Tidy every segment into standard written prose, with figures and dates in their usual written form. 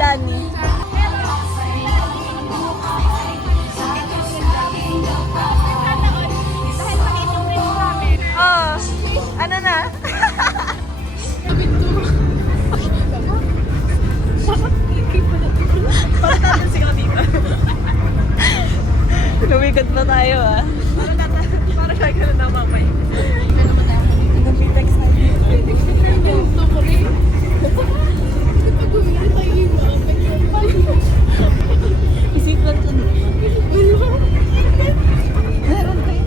Danny. Oh, ano na? Lumikat pa tayo ah. Parang kaya na mamay. Nag-text na isipan ko na. Meron kayo.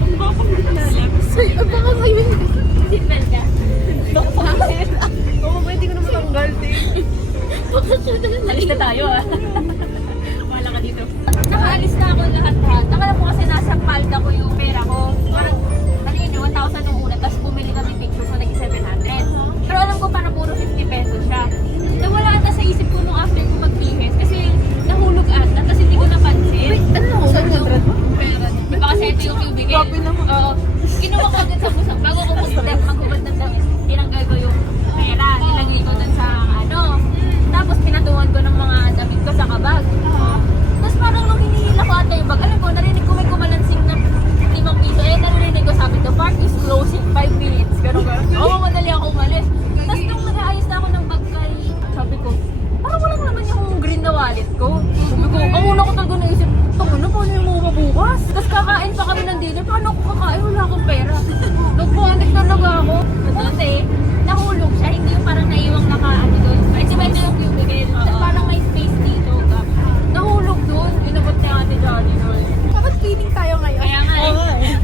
Ang bakang gitnalap. Ang baka sa'yo yun. Seatbelt ka? Oo, pwede ko na matanggal. Alis na tayo ah. Wala ka dito. Nakaalis na ako lahat-lahat. Akala mo kasi nasa palda ko yung pera ko. Parang, ano yun, 1,000 yung una. Tapos bumili kami picture so naging 700. Pero alam ko parang puro 50 pesos siya. Nawala ata sa isip ko nung after ko magbihis. Kasi nahulog ata. Tapos hindi ko napansin. Wait, ano nahulog? Pera. Diba kasi ito yung tubig. Grabe naman. Oo. Kinuha ko agad sa busang. Bago ko maghubad ng damit, tinanggal ko yung pera. Nilagay ko dun sa ano. Tapos pinatungan ko ng mga damit ko sa kabag. Tapos parang nung hinihila ko ata yung bag, alam ko, narinig ko may kumalansing na 5 piso. Eh, narinig ko sabi, the park is closing 5 minutes. Ganun. Oo, madali ako umalis. Tapos nung nag-aayos na ako ng bag kay, sabi ko, parang walang naman yung green na wallet ko. Sabi ko, ang una ko talaga naisip, ano, paano yung bukas? Tapos kakain pa kami ng dinner, paano ako kakain? Wala akong pera. Nagpuhantik talaga ako. Buti, nahulog siya, hindi yung parang naiwang nakaano doon. Ay, si Benda yung cubicle. Parang may space dito. Nahulog doon, inabot niya Ate Johnny doon. Bakit feeling tayo ngayon? Kaya nga eh. Oo nga eh.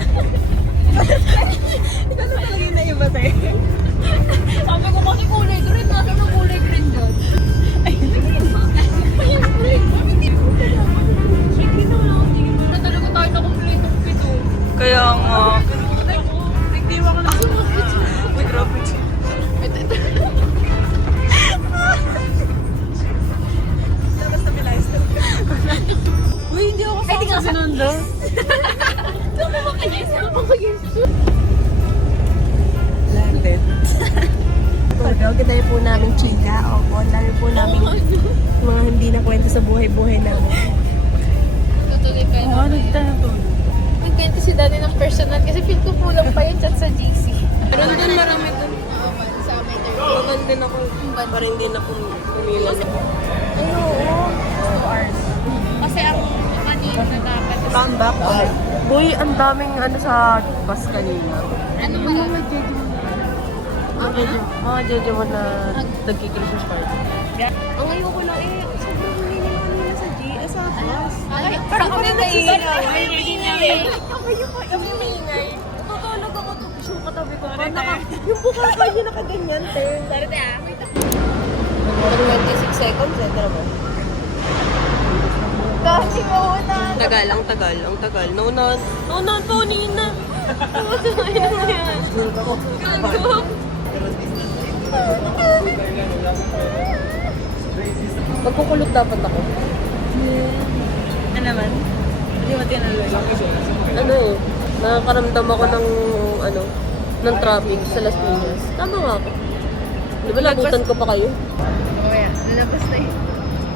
Ikaw na talaga yung naiba tayo. Sabi ko kasi kulay green, nasa ng kulay green doon. Ayun, green. Ayun, green. Sige na lang. Na talaga tayo na kompletong pito. Kaya nga. Nagdiwa ka na. May grabe siya. Labas na bilayas na. Uy, hindi ako sa sinundo. Landed. Pagdaw, kita po namin chika. Opo, dami po namin mga hindi na kwento sa buhay-buhay namin. Tutuloy pa yun. Nagtanong to. Nagkwento si Danny ng personal kasi feel ko kulang pa yung chat sa GC. Meron doon, marami doon. Sa amin. Baban din ako. Parang din ako pumila. Ay, oo. 2 hours. Kasi ang kanina na dapat. Round back. Boy, ang daming ano sa bus kanina. Ano ba? Mga jejo mo na nagki-Christmas party. Ang ayoko lang eh. Sobrang humiling kanina sa GS sa bus. Parang kami naingay. Kami maingay. Tutulog ako to. Yung katabi ko. Yung buka pa yun nakaganyan, te. Sorry, te ah. Wait. 26 seconds, eh. Tara ba? Kasi mauna. Tagal, ang tagal, ang tagal. Naunan pa, unin na. Ayun na yan. Gago. Magkukulot dapat ako. Ano naman? Hindi mo tinaloy. Ano eh, nakakaramdam ako ng, ano, ng traffic sa Las Piñas. Tama nga ako. Di ba nabutan ko pa kayo? Oo yan. Lalabas na eh.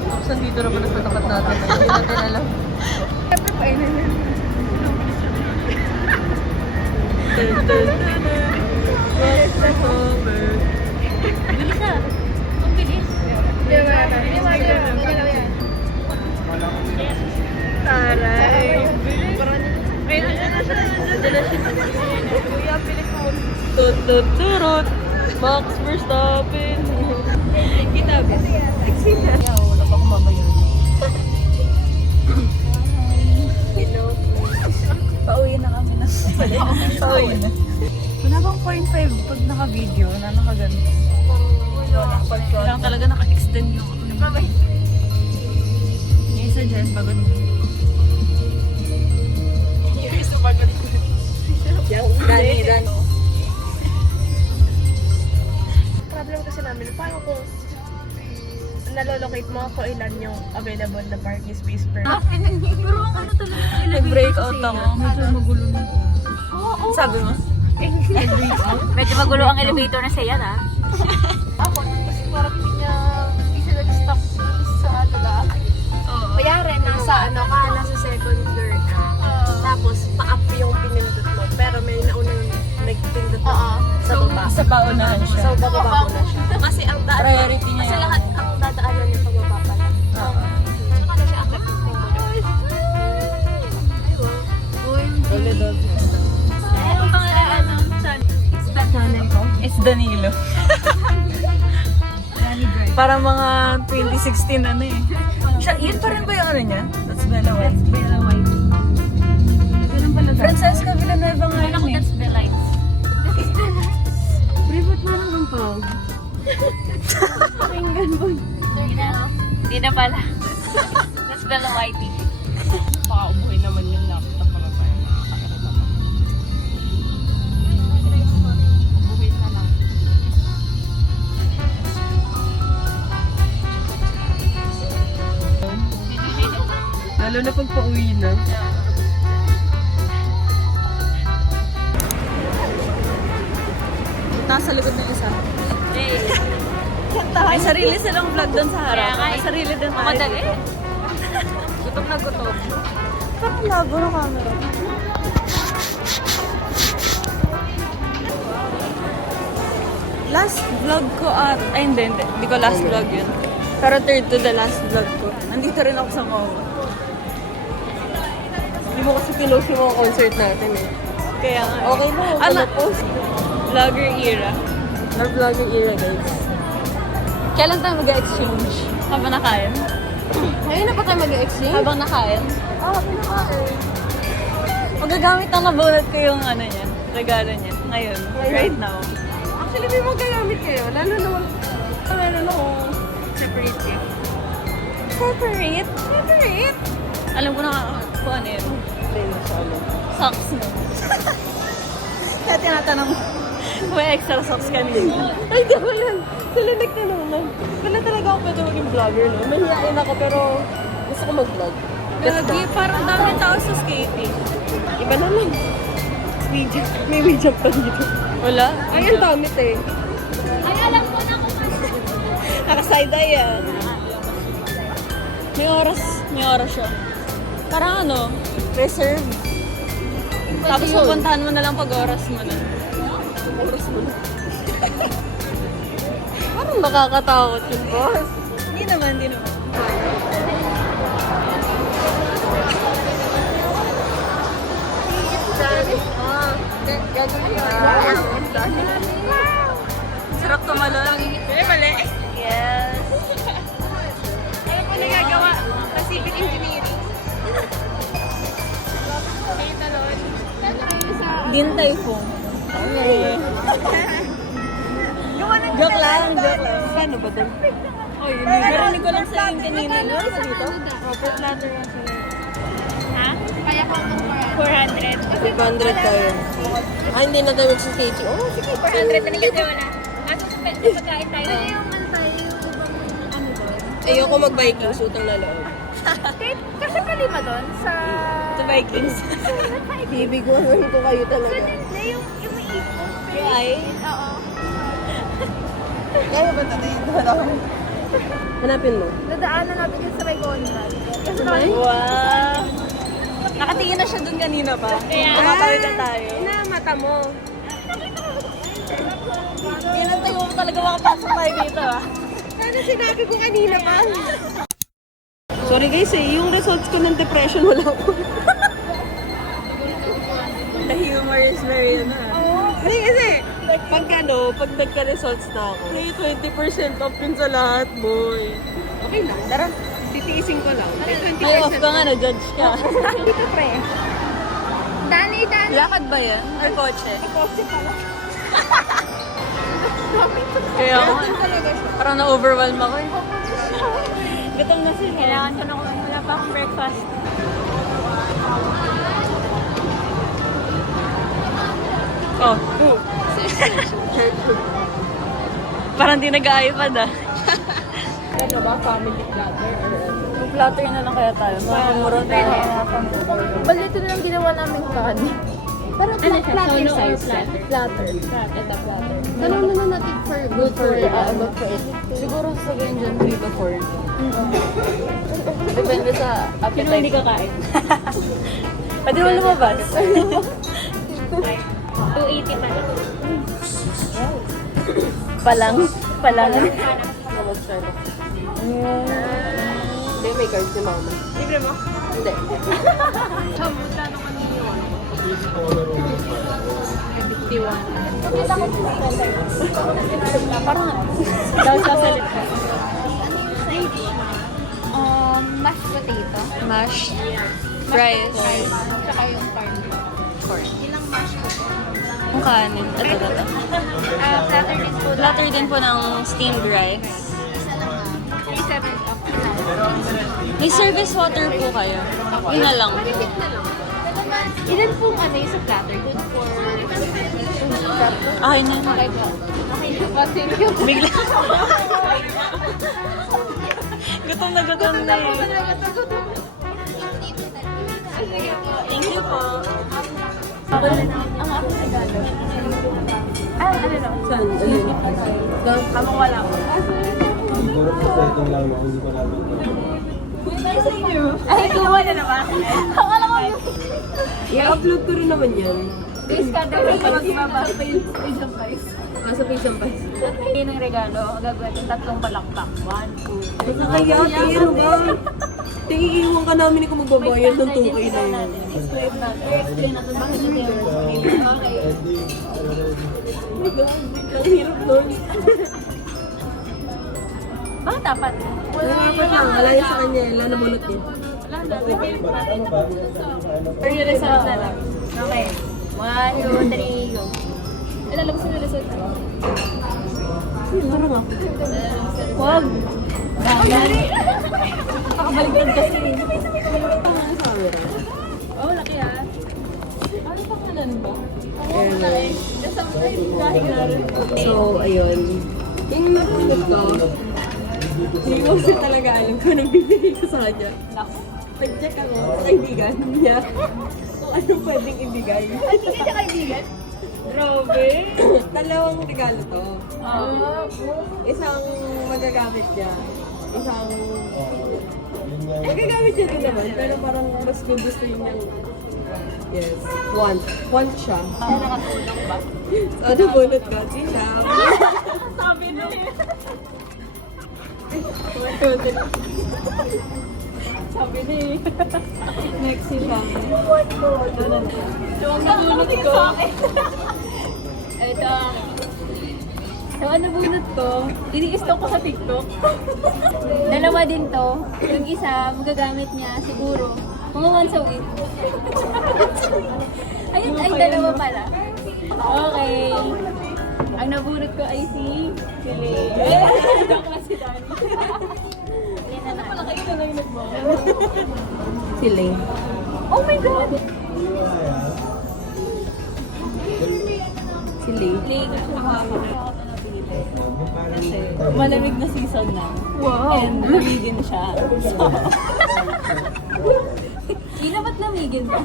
Tapos nandito naman sa tapat natin. Hindi natin alam. Siyempre pa yun. Bilis ah. Ang bilis. Di ba? Taray. Ayun na siya. Kuya, pilik mo. Tut-tut-turut. Max Verstappen. Kita ba? Wala pa akong mabayan. Pauwi na kami na. Pauwi na. Wala bang 0.5 pag naka-video na nakaganto? Kailangan talaga naka-extend yung ano. Yung isa dyan, pagod mo. Yung isa pagod mo. Dani. Problem kasi namin, paano kung nalolocate mo kung ilan yung available na parking space per Pero ang ano talaga nag-break out ako. Medyo magulo na. Sabi mo? Medyo magulo ang elevator na siya na. Ako, kasi parang hindi siya nag-stop Parang mga 2016 ano eh. Siya, yun pa rin ba yung ano niya? That's Bella White. Bella White. Ganun pala daw. Francesca Villanueva nga Kala ko yun eh. that's Belites. Ribot na lang ang pao. Pakinggan mo. Hindi na pala. That's Bella White. Baka ubuhin naman yung laptop para tayo nakakairita pa. Ubuhin na lang. Lalo na pag pauwi na. Nasa likod ng isa. May sarili silang vlog doon sa harap. Kaya nga eh. May sarili din tayo. Madali. Gutom na gutom. Parang labo ng camera. Last vlog ko at... Ay, hindi ko last vlog yun. Pero third to the last vlog ko. Nandito rin ako sa mall. Hindi mo kasi pinost yung mga concert natin eh. Kaya nga. Okay na, Ano? post. Vlogger era. Our vlogger era, guys. Kailan tayo mag-exchange? Habang nakain? Ngayon na pa tayo mag-exchange? Habang nakain? Oo, pinakain. Magagamit ang nabunot ko yung ano niya, regalo niya. Ngayon. Right now. Actually, may magagamit kayo. Lalo na kung separate gift. Separate? Separate? Alam ko na kung ano yun. Socks mo. Kaya tinatanong mo, may extra socks kanina. Ay, di ba yan? Silinig na naman. Wala talaga ako pwede maging vlogger, no? Mahihain ako, pero gusto ko mag-vlog. Gagi, parang dami tao sa skating. Iba naman. May media pa dito. Wala? Ay, ang dami, te. Ay, alam ko na kung ano. Naka-side eye yan. May oras siya. Parang ano, reserve. Tapos yun. pupuntahan mo na lang pag oras mo na. Oras mo na. Parang nakakatakot yun, boss. Hindi naman. Sarap tumalon. Mali. Yes. Ano po nagagawa? Pacific Engineering. Din typhoon. Joke lang. Ano ba doon? Oy, narinig ko lang sa yung kanina. Ano sa dito? Robert Platter yung Ha? Kaya ko itong 400. 500 tayo. Ah, hindi na tayo mag-skate. Oh, sige. 400 na kasi wala. Nasa pagkain tayo. Ano yung ano tayo? Ano doon? Ayoko mag-Vikings, utang na loob. Kasi kalima doon sa... Sa Vikings. Bibiguan ko kayo talaga. Hindi, yung may ipon. Yung ay? Oo. Kaya ba ito dito? Hanapin mo. Nadaanan natin yun sa may Conrad. Kasi Ay? Wow! Nakatingin na siya dun kanina pa. Kaya- Tumatawid na tayo. Na, mata mo. Pinantay mo talaga makapasok tayo dito ah. Ano sinabi ko kanina pa? Sorry guys yung results ko ng depression wala ko. The humor is very ano ah. Kasi, pag nagka-results na ako, may 20% off yun sa lahat, boy. Okay lang, tara. Titiisin ko lang. May 20% May off ka nga, na-judge ka. dito pre. Dani. Lakad ba yan? Or kotse? Kotse pala. Kaya ako, talaga siya. parang na-overwhelm ako eh. Gutom na sila. Kailangan ko na wala pa akong breakfast. Oh. Parang di nag-iPad ah. Ano ba, family platter or ano? Mag-flatter na lang kaya tayo. Mura tayo. Bali, ito na lang ginawa namin kanin. Pero platter Solo or size. platter? Platter. Ito, platter. Tanong na natin for good for it. Siguro sabihin dyan 3 to 4. Depende sa appetite. Sino hindi kakain? Pwede mo lumabas. 280 pa lang. Palang. Mag-share mo. Hindi, may card si mama. Libre mo? Hindi. Magkano kanina yun? Parang, daw sasalita. Mashed potato. Mashed rice. Tsaka yung corn. Ilang mashed potato? Yung kanin. Ito. Platter din po. Platter din po ng steamed rice. Isa lang 3/7 up. May service water po kayo. Yun na lang. Repeat na lang. Ilan pong ano yung sa platter? Good for... Okay na. Okay po. Okay na. Thank you. Bigla. Gutom na eh. Thank you po. Ang ako regalo. Ano no? Saan? Habang wala ko. Siguro po sa itong lang ako, hindi ko namin. Ay, tuwa na naman. Akala ko yung... I-upload ko rin naman yan. Base ka daw sa magbaba pa yung Asian price. Sa Asian Price. Yun ang regalo. Gagawin yung 3 palakpak. 1, 2, 3. Kaya, ano ba? Iiwan ka namin kung magbabayad ng 2K na yun. Explain natin bakit ito yung okay. Oh my God, ang hirap nun. Bakit dapat? Dapat lang, wala yun sa kanya, wala na bunot niya. Wala na. For your result na lang. Okay. 1, 2, 3, go. Ilalabas mo yung result ko. Tara nga. Huwag. Dali. Pakabaliktad kasi. Oh, laki ah. Ano pangalan ba? So, ayun. Yung napulot ko, hindi ko kasi talaga alam kung anong bibigay ko sa kanya. Pag-check ako sa kaibigan niya kung ano pwedeng ibigay. Ay, hindi siya kaibigan? Grabe! Dalawang regalo to. Isang magagamit niya. Isang... Magagamit niya din naman, pero parang mas gugustuhin niyang... Yes, want siya. Nakatulong ba? So, nabunot ko, Gina. Sabi na Sabi na eh. Next sila. So, ang nabunot ko. Ito. So, ang nabunot ko, ini-stock ko sa TikTok. Dalawa din to. Yung isa, magagamit niya siguro mga once a week. Ayun, ay dalawa pala. Okay. Ang nabunot ko ay si Lay. Joke lang si Dani. Yan na na. Wala kayo na yung nagbawa. Si Lane. Oh my God! Si Lane. Lay, Kasi malamig na season na. wow! And lumigin siya. So, Ina, ba't lamigin ba?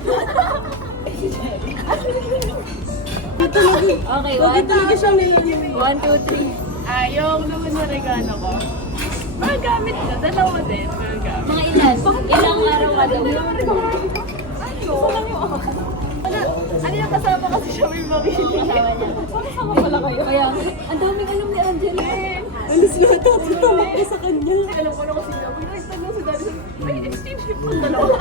Okay, Bakit talaga siyang nilagyan? 1, 2, 3. yung naman na regalo ko. Magamit na. Dalawa din. Magamit. Mga ilan? Ilang araw ka daw? Ano yung kasama kasi siya may mamili? Kasama niya. Kasama pala kayo. Kaya, ang daming alam ni Angela. Alis na ito, tatawa ko sa kanya. Alam ko na kasi na. Nagtanong si Daddy. May exchange gift po dalawa.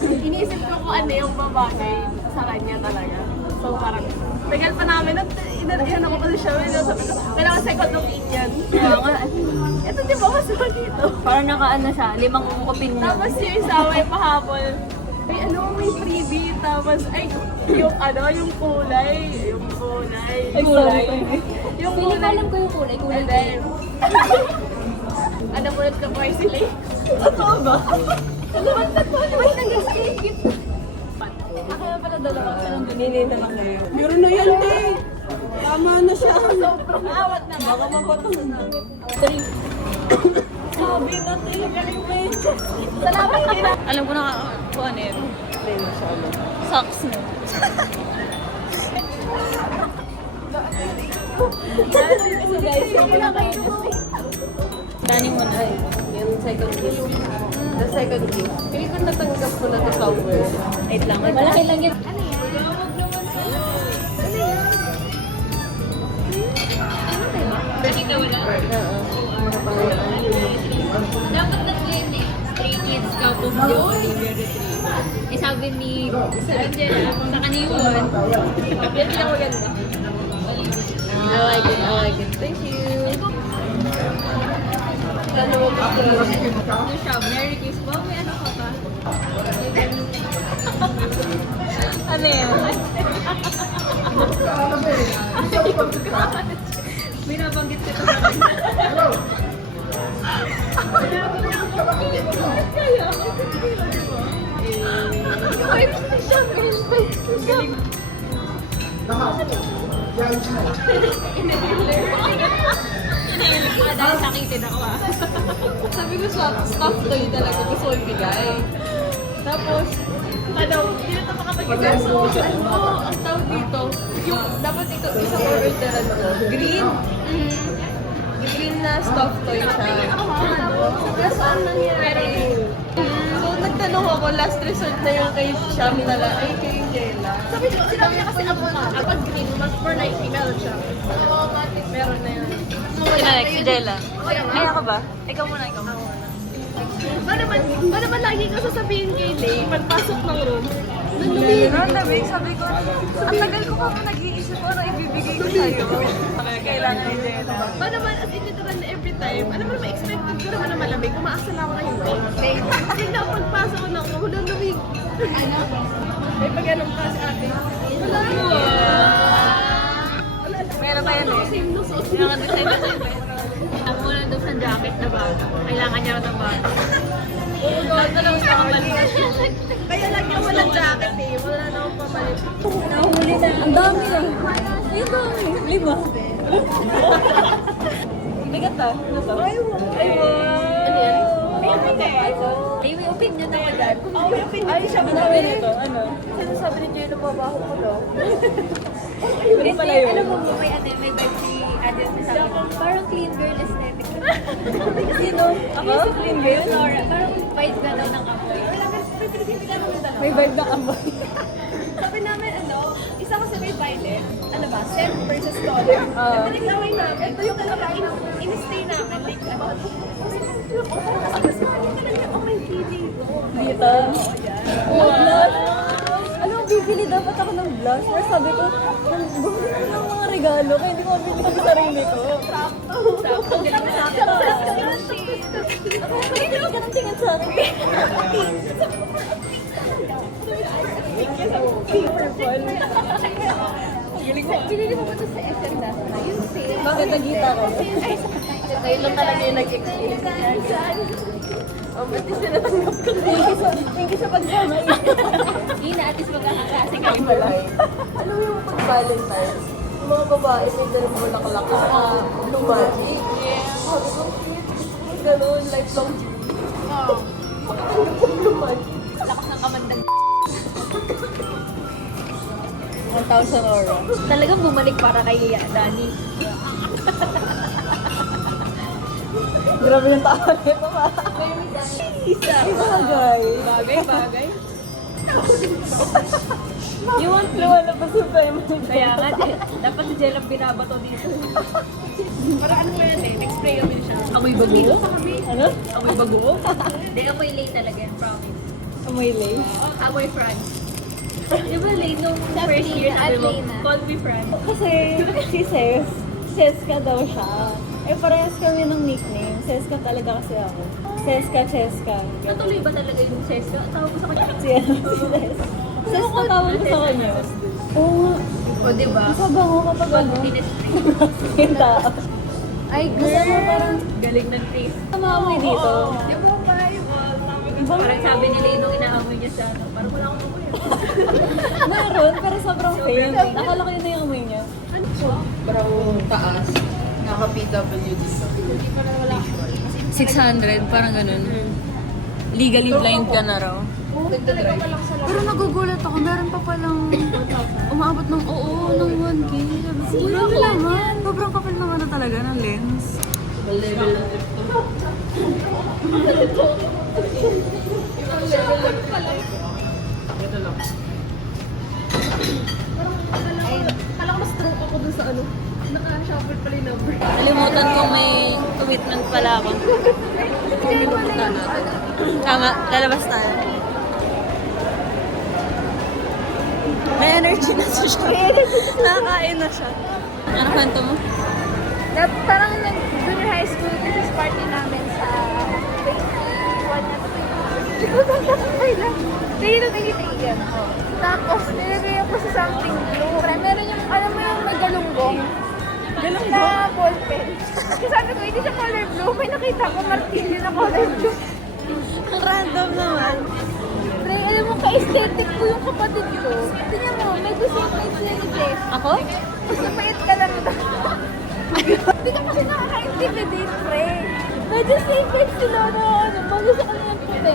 Iniisip ko kung ano yung babagay sa kanya talaga. So parang, tagal pa namin. Inarihan ako kasi siya. Sabi ko, kailangan second opinion. Kaya nga, Ito di ba kasama dito? parang nakaano siya, 5 opinion. Tapos yung isa may pahabol. May ano, may freebie. Tapos, ay, yung ano, yung kulay. Yung kulay. Yung Feeling ko kulay. alam ko yung kulay. Kulay And then, ano mo ka pa sila eh? Totoo ba? Alaman na to, wait, nag-exchange gift. Ako na pala dalawa ka lang Binili na lang kayo. Meron na yan, te. Tama na siya. Awat na nga. Baka mapatong na. 3. Sabi na tayo, galing mo yun. Salamat ka. Alam ko na kung ano yun. Socks na. So guys, wala kayo. Kanin mo na. Yung second gift. The second gift. Pili ko natanggap ko na to somewhere. Wait lang. Malaki lang yun. Pwede ka wala? Dapat na yan eh. 3 kids, couple of Olivia Retriever. Eh sabi ni Angela, sa kaniyuan. Yan lang maganda. I like it. Thank you. Ano mo pa? Ano siya? Merry Christmas. May ano ka pa? Ano yun? Binabanggit ko ito sa kanya. Dahil sakitin ako ah. Sabi ko sa stuff toy talaga gusto ko ibigay. Tapos, hindi na ito makapag-ibigay. So, ang tawag dito, yung dapat ikaw isang orderan ko, green. Green na stuff toy siya. Kaso ang nangyari? So, nagtanong ako, last resort na yung kay Sham talaga, ay kay Jella. Sinabi niya kasi kapag green, mas for 90 meron siya. Meron na yun. Sino next? Si Jella. Ay, ako ba? Ikaw muna. Ba naman lagi ko sasabihin kay Lay, pagpasok ng room, Ang lamig, sabi ko, ang tagal ko pa nag-iisip ko na ibibigay ko sa'yo. Kailangan ni Jella. ba naman as in literal na every time, alam mo naman, expected ko naman na malamig, umaasa lang ako na hindi. Tignan ko pagpasok ko ng room, hulang lamig. May pag-alam pa si ate. Wala. Meron pa yan eh. Same no sauce. Yung mga design na sa'yo. Ang muna daw sa jacket na bago. Kailangan niya ng bago. Ito lang sa kamali. Kaya lagi ako walang jacket eh. Wala na akong pamalit. Nahuli na. Ang dami lang. Ay, ang dami. 5. Bigat ah. Ano to? Ay, wow. Ano yan? Ay, may opinion ako dyan. May opinion. Ay, siya ba nito? Ano? Ano sabi ni Jay na mabaho ko daw? Hindi, alam mo ba, may vibe si Adel sa sabi ko, parang clean girl aesthetic. Sino? Ako? Clean girl? Laura, parang vibe ka daw ng amoy. May vibe na amoy. Sabi namin, isa kasi may pilot, scent versus color. Oo. Nag-away namin. Ito yung talaga in-stay namin. Like, Tapos kanya talaga, okay, feeling ko. Dito? Oh, blush? Alam mo, bibili dapat ako ng blush. Pero sabi ko, bumili ko ng mga regalo kaya hindi ko mabibili sa sarili ko. Bakit hindi ka nang tingin sa akin? Pinili mo ba ito sa SM na? Yung same. Bakit nagkita ko? Kayo lang talaga yung nag-experience. Ba't di sinatanggap ko? Thank you sa pagsama. Hindi na, at least magkakaklase kayo pala. Alam mo yung pag-Valentine's, yung mga babae may ganun bulaklak at saka blue magic. Sabi ko, ganun, lifelong dream. Makatanggap ng blue magic. Lakas ng kamandag. 1,000 euro. Talagang bumalik para kay Dani. Grabe yung tao nito pa. Isa. Bagay. Bagay. You want to wala pa sa time. Kaya nga, dapat si Jella binabato dito. Para ano mo yan eh, nag-spray kami siya. Amoy bago? Ano? Amoy bago? Hindi, amoy late talaga yan, promise. Amoy lace. Amoy France. Di ba late nung first year, sabi mo, call me France. Kasi si Seska daw siya. Eh parehas kami ng nickname. Seska talaga kasi ako. Seska, Cheska. Natuloy ba talaga yung Seska? Ang tawag ko sa kanya. Si Ses. Seska tawag ko sa kanya. Oo nga. O, di ba? Masabango kapag ano. Tinestring. Yung tao. Ay, Masama parang galing ng taste. tumaamoy dito. Di ba, parang sabi ni Lay nung inaamoy niya siya, parang wala akong amoy. Meron, pero sobrang faint. Akala ko yun na yung amoy niya. Sobrang taas. Naka-PWD ka. 600, parang ganun. Legally blind ka na raw. Nagdadrive. Pero nagugulat ako, meron pa palang umaabot ng ng 1K. Sabi ko, wala naman. Sobrang kapal naman na talaga ng lens. Level na ito. Kala ko mas stroke ako dun sa naka-shuffle pala yung number. Nalimutan ko may commitment pala ako. Kung minupunta natin. Tama, lalabas tayo. May energy na siya. Nakakain na siya. Ano kwento mo? Parang nung junior high school, this is party namin sa 21 na to. Hindi ko nakakapay lang. Tingin. Tapos, nilagay ako sa something blue. Meron yung, alam mo yung may galunggong. Na ballpen. Kasi sabi ko, hindi siya color blue. May nakita ko martilyo na color blue. Ang random naman. Pre, alam mo, ka-aesthetic ko yung kapatid ko. Tingnan mo, may gusto yung aesthetic Jess. Ako? Mas napait ka lang daw. Hindi ka kasi nakaka-intimidate, pre. Medyo safe sila na ano, bago sa kanya yung puti.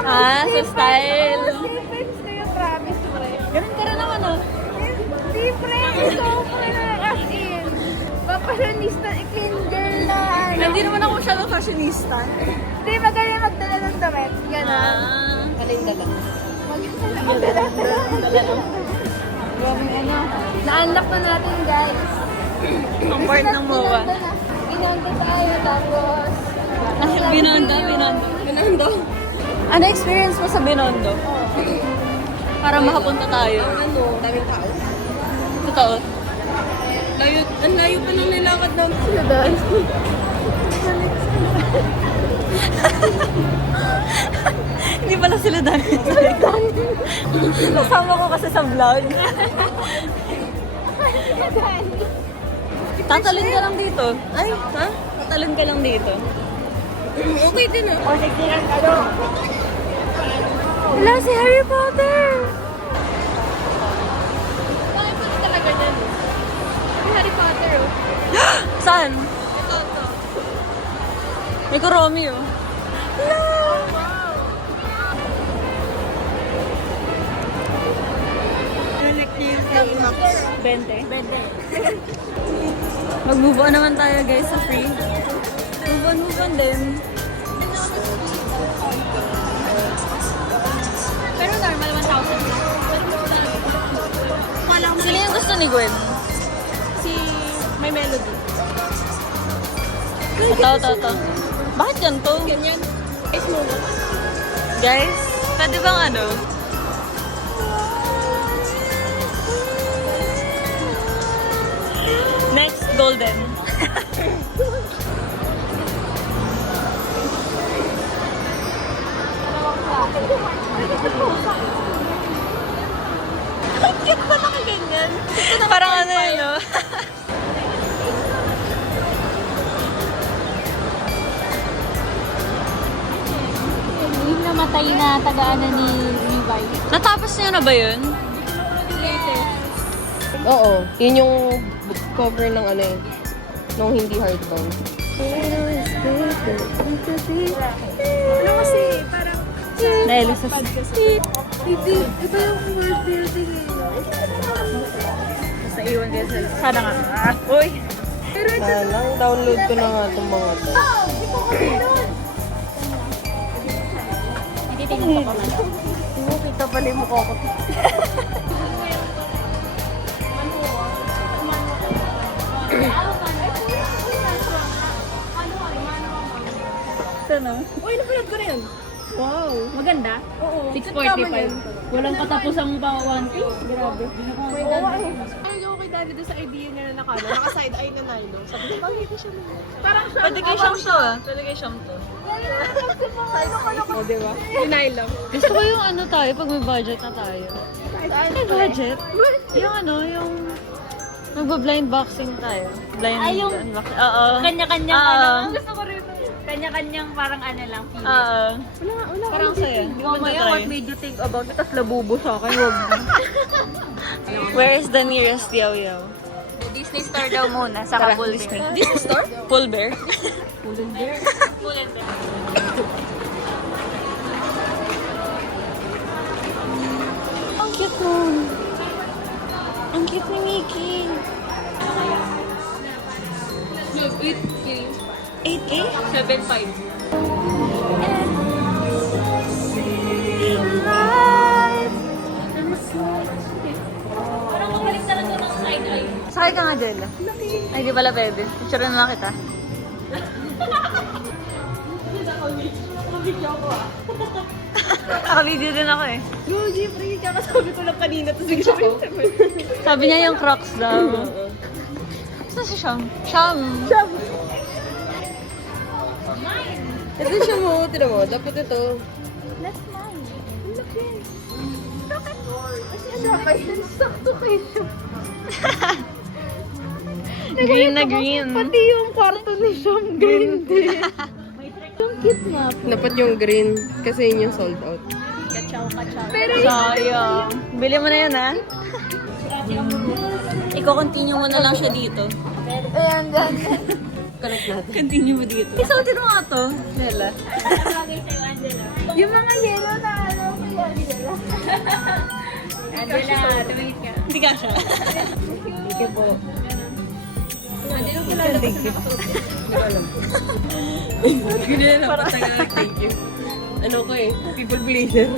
Ah, sa style. Safe kayo, promise, pre. Ganun ka rin naman, oh. Hindi, pre. Gusto ko, pre, na as in. Papasanista, clean girl na ano. Hindi naman ako masyadong fashionista. Hindi, magaling magdala ng damit. Gano'n. Ah. Kaling dala. Magdala. Grabe ano. Na-unlock na natin, guys. Ang part ng MOA. Binonda tayo, tapos... Binondo. Ganando. Ano experience mo sa Binondo? Para makapunta tayo. Ano, daming tao. Totoo. Ang layo pa nung nilakad namin. Sila doon. Hindi pala sila dahil. Kasama ko kasi sa vlog. Tatalon ka lang dito. Ay, ha? Tatalon ka lang dito. Okay din ah. Wala si Harry Potter! Bakit pa talaga yan? May Harry Potter oh. Saan? May ko Romeo. Bente. Mag-move on naman tayo guys sa free. Move on din. Pero normal 1,000. Sino yung gusto ni Gwen? Si May Melody. Ito. Bakit ganito? Ganyan. Guys mo. Guys, pwede bang ano? Next, golden. Ang cute ba nakaganyan? Parang ano yun, no? Yung namatay na taga-ana ni Levi. Natapos niya na ba yun? Oo. Yun yung cover ng ano eh. Nung hindi hardbound. Ano kasi, parang Dahil sa... hindi, ito yung world building eh. Basta iwan kayo sa... Sana nga. Uy! Pero ito, Lang, download ko na nga itong mga to. Natitingin pa ko na. Kita pala yung mukha ko. Ito no? uy, napanood ko na yun. Wow, maganda. Oo. 645. Walang katapusang pa One Piece. Grabe. Oo, ay. Ay, ako kay Danny doon sa idea niya na naka-side eye na Nilo. Sabi ko, bakit ko siya naman? Parang siya. Pwede kayo siyam to ah. Pwede kayo siyam to. O, di ba? Yung Nilo. Gusto ko yung ano tayo pag may budget na tayo. May budget? Yung ano, yung... Magba-blind boxing tayo. Blind Ay, yung- unboxing. Oo. Kanya-kanyang Oo. ano. Gusto ko rin. Kanya-kanyang parang ano lang. feeling. Oo. Wala Parang saya. Hindi ko Mamaya, try. what made you think about it? Tapos labubo sa akin. Huwag na. Where is the nearest Yao Yao? Disney store daw muna. Saka full Disney. bear. Disney store? Full bear? Full and bear. Ang cute nun. Ang cute ni Mickey. 8K. 8K? 7.5. Parang magaling talaga ng side eye. Sakay ka nga, Jel. Ay, di pala pwede. Picture na lang kita. Naka-video ako ah. Naka-video din ako eh. Go, Jeffrey, kakasabi ko lang kanina. Tapos bigla ko Sabi niya yung Crocs daw. Saan si Sham? Sham! Ito siya mo, tira mo. Dapat ito. That's mine. Look yan. sakto kayo siya. Green na green. Pati yung kwarto ni Sham, green din. Yung kidnap. Dapat yung green. Kasi yun yung sold out. Pero Sayang. Bili mo na yan ha. Iko-continue mo na lang siya dito. ayan, dyan. Connect natin. Continue mo dito. Isuotin mo nga to, Nela. Bagay sa'yo, Angela. Yung mga yellow na ano, kay Angela. Angela, tumingin ka. Hindi ka siya. Thank you po. Angela, kilala ko sa Hindi na lang patagal. Thank you. Ano ko eh? People pleaser.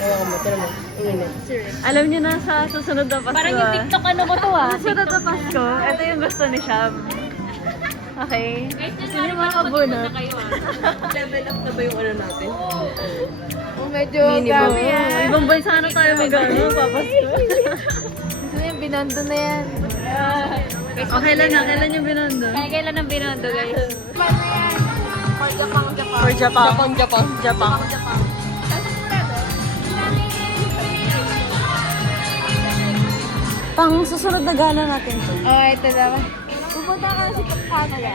Oo, mo. Tara mo. Ingin Alam niyo na sa susunod na Pasko. Parang yung TikTok ano ko to ah. Sa susunod na Pasko, ito yung gusto ni Sham. Okay? Guys, Gusto niyo mga kabunot? na kayo ah. Level up na ba yung ano natin? Medyo Minimum. grabe yan. Ibang bansa na tayo mag-ano, papasko. Gusto niya, binando na yan. Okay lang na, kailan yung binondo? Kailan ang binondo guys? Paano yan? For Japan. For Japan. Japan. Japan. Pang susunod na gala natin to. Oh, ito naman. Pupunta ka sa Canada.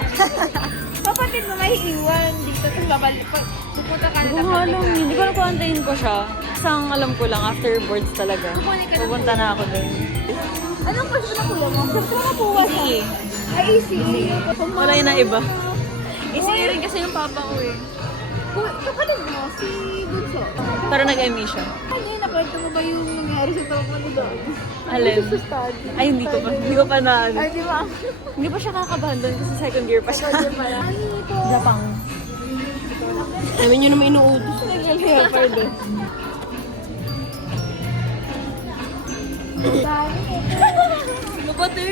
Kapatid mo may iwan dito. Kung babalik, pupunta ka na Hindi ko alam, hindi ko nakuantayin ko siya. Isang alam ko lang, after boards talaga. Pupunta na ako dun. Anong gusto na kuha mo? Gusto mo kuha sa? Easy. Ay, easy. Wala yun na iba. Easy rin kasi yung papa ko eh. Kapatid mo, si Bunso. Pero nag-ME siya. Ano yun, nakwento mo ba yung nangyari sa tropa mo doon? Alin? Sa study. Ay, hindi ko pa na ano. Ay, di ba? Hindi pa siya kakabahan doon kasi second year pa siya. Ay, ito. Japan. Namin yun naman inuutos. Nag-leopard eh. Kapati.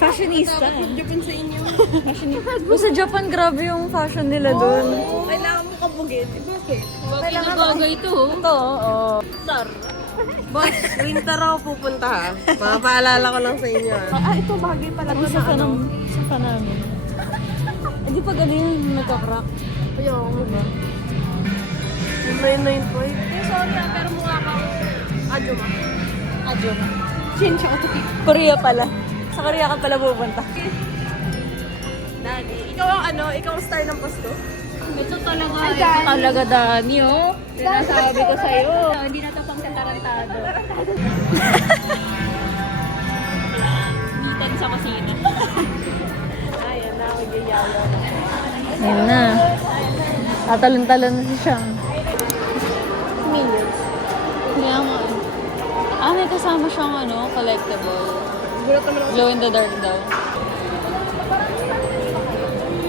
Fashionista eh. Japan sa inyo. Fashionista. Sa Japan, grabe yung fashion nila doon. Kailangan mo kabugit. Bakit? Kailangan bagay ito. Ito, oo. Sar. Boss, winter ako pupunta ha. Mapaalala ko lang sa inyo ha. Ah, ito bagay pala Ang to sa na ano. namin. Eh di pa ganun nagka-crack. Ayaw ko ba? Yung 995. Eh, sorry ah, pero mukha ka. Adyo ma. Adyo. Change ako to Korea pala. Sa Korea ka pala pupunta. Daddy, ikaw ang ano? Ikaw ang star ng Pasko? Ito talaga, Ay, ito Dani. talaga Dani oh. Sinasabi ko sa'yo. Hindi na to pang tarantado. Meeting sa kusina. Ayan na, magyayaya na. Ayun na. Tatalon-talon na si Siyang. Minions. Kaya nga. Ah, may kasama siyang ano, collectible. Gulat naman ako. Glow in the dark daw.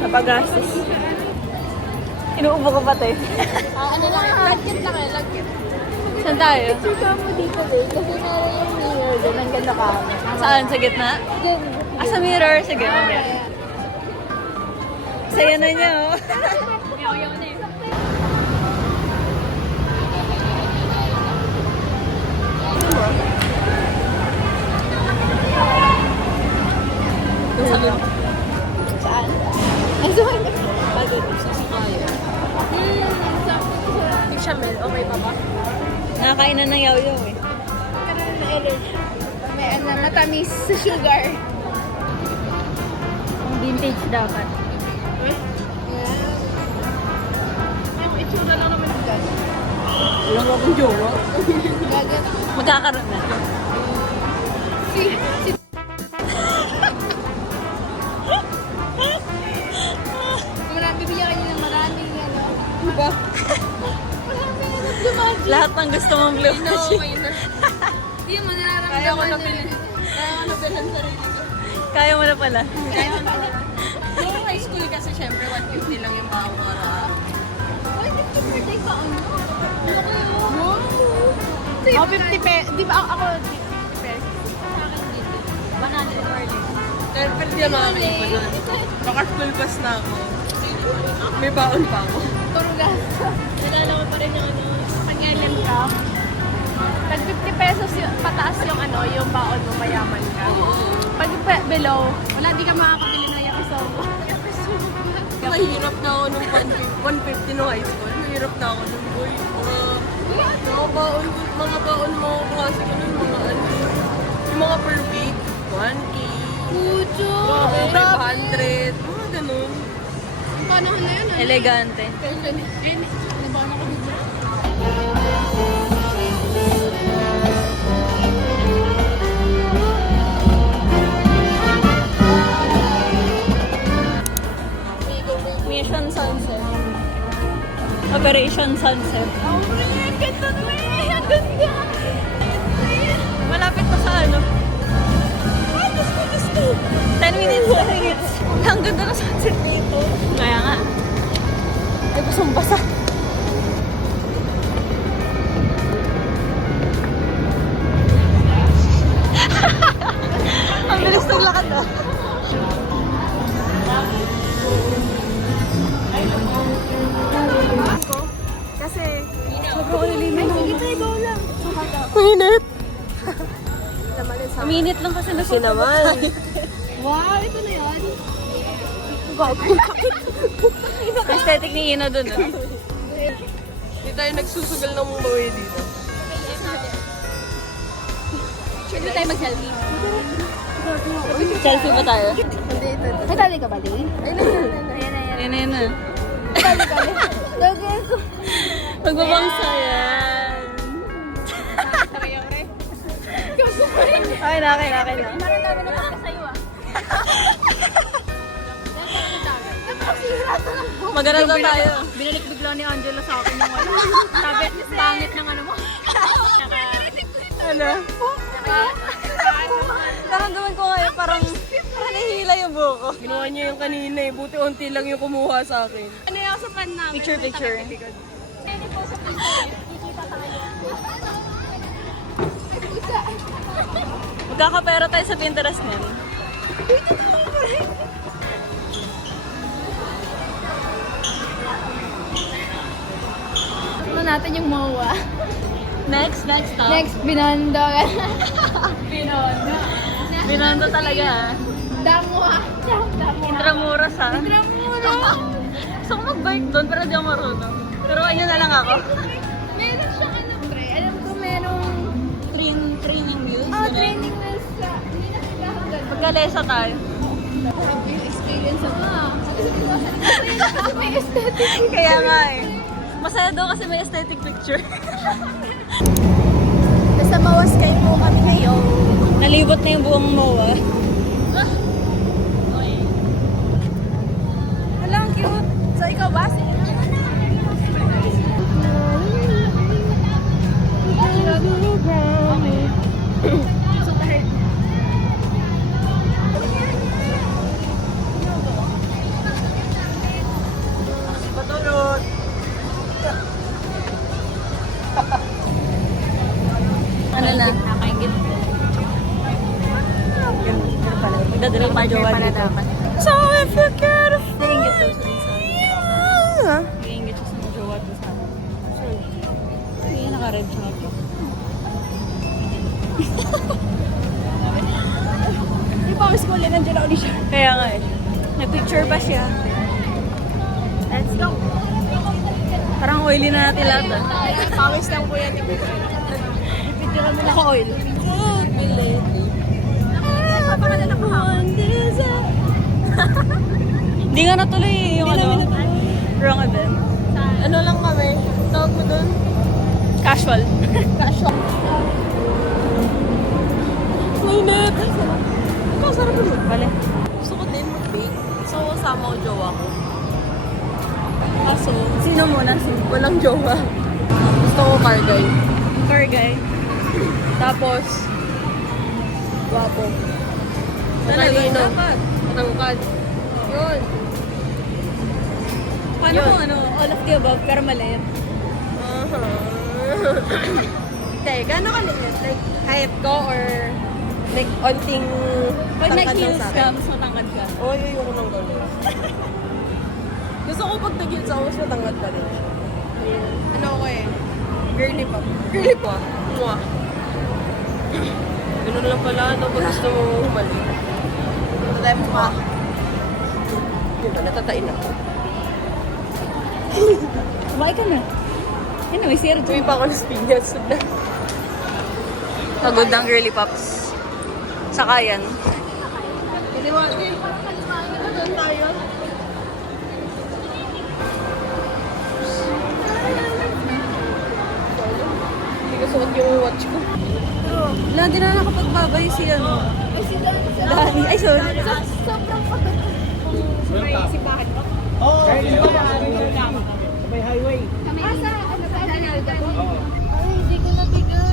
Napagastos. Inuubo ko pa tayo. Ano lang, lagkit lang eh, lagkit. Saan tayo? Picture ka mo dito din, kasi meron yung mirror din, ang ganda ka. Saan? Sa gitna? Diyan. Ah, sa mirror. Sige, mamaya. Saya na niya, oh. Yaw-yaw na eh. Saan? Ay, saan? Chamel, okay pa ba? Nakakain na ng yaw-yaw, eh. Karoon na allergy. May ano, matamis sa sugar. Ang vintage dapat. Yung itsura lang naman ng gas. Walang akong jowa. Gagat. Magkakaroon na. Si marami, bibigyan kayo ng maraming ano. Ano ba? Maraming ano, lumagi. Lahat ng gusto mong blue. Okay na. Hindi mo nararamdaman. Kaya ko na bilhin. Kaya ko na bilhin sarili ko. Kaya mo na pala. Kaya ko na bilhin. Nung high school kasi syempre 150 lang yung bawang araw. Ay, 50 birthday ka ano? Ano kayo? Wow! 50 pesos. Di ba ako 50 pesos? 100 per day. Pero di naman makakaipon nun. Naka-school pass na ako. May baon pa ako. Turugas. Nalala ko pa rin yung ano, pag-island ka. Pag 50 pesos yung, pataas yung ano, yung baon mo, mayaman ka. Pag below, wala, di ka makakabili ng yakisoba. Mahirap na ako nung 150 nung high school. Mahirap na ako nung boy. Mga baon mo klase ko nun, mga ano. Yung mga per week, 1K. Pucho! 500. Mga ganun. Paano na yun? Elegante. Nabana ko dito. Mission Sunset. Operation Sunset. Oh, ang ganda na eh! Ang ganda! Malapit pa sa ano. Ay, gusto. 10 minutes. 10 minutes. Ang ganda na sunset dito. Kaya nga. Ay, basang-basa. Ang bilis ng lakad ah. Kasi, Sobrang ulilim mo. Sige tayo, go lang. minute. Minute lang kasi Kasi naman. Wow, ito na yun. aesthetic ni Ina dun ah. Hindi tayo nagsusugal ng buhay dito. Pwede tayo mag-selfie. Selfie ba tayo? Nagtali ka ba, Di? Ayan na. Magbabangsa yan. Okay na. Marami na lang sa'yo ah. Maganda daw tayo. Binalik bigla ni Angela sa akin yung ano. Sabi, pangit ng ano mo. Ano? Naramdaman ko ngayon parang nahihila yung buhok ko. Ginawa niya yung kanina eh. Buti unti lang yung kumuha sa akin. Ano yung sa pan namin? Picture. Pwede po sa picture. Kikita tayo. Magkakapera tayo sa Pinterest ngayon. Ano natin yung MOA? Next stop. Next, Binondo. Binondo talaga ah. Damwa. Intramuros ah. Damwa. Gusto ko mag-bike doon pero di ako marunong. Pero ayun na lang ako. Meron siyang ano, pre. Alam ko merong Training wheels. training wheels sa... Hindi na sila hanggang. Pagkalesa tayo. Sarap yung experience mo. Kasi may aesthetic. Kaya nga eh. Masaya daw kasi may aesthetic picture. Nasa Mawas kayo po kami ngayon. Nalibot na yung buong MOA. Hala, ang cute. So, ikaw ba? Patulot. Ano na? Nakaingit. Ganun pala. Magdadala pa jowa dito. So if you care to Nakaingit daw sa isa. Nakaingit siya sa mga jowa dito sa akin. Hindi naka-red siya ito. Di ba, mas kulay nandiyan na ulit siya. Kaya nga eh. Nag-picture pa siya. Let's go. Parang oily na natin lahat ah. Pawis lang po yan. Naka-oil. Papangalan ako ha. Hindi nga natuloy yung ano. Wrong event. Ano lang kami? Tawag mo dun? Casual. Mainit! Ikaw, sarap mo. Bale. Gusto ko din mag-bake. So, kasama ko jowa ko. Kaso, sino muna? Walang jowa. Gusto ko car guy. Car guy. Tapos, guwapo. Matalino. Matangkad. Yun. Paano kung ano, all of the above, pero maliit? Te, gano'n ka liit? Like, height ko or Like, onting Pag tangkad lang nag-heels sa ka, akin. mas matangkad ka. Oo, ayoko nang gano'n. Gusto ko pag nag-heels ako, mas matangkad pa rin siya. Ano ako eh? Girly pop. Girly pop. Mwah. Ganun lang pala, no? Pag gusto mo humali. Tatay mo ka. Yun ba, natatain ako. Kumain ka na. Yan na, may zero. Uwi pa ako ng spinyas. Pagod ang girly pops. Saka yan. Hindi mo, hindi. Doon tayo. Hindi ko suot yung watch ko. Wala, di na nakapagbabay si ano. Ay, si Dani. Dani. Ay, sorry. Sobrang pagod. May sipahan mo? May highway. Kami sa ano ba? Ay, hindi ko nabigat.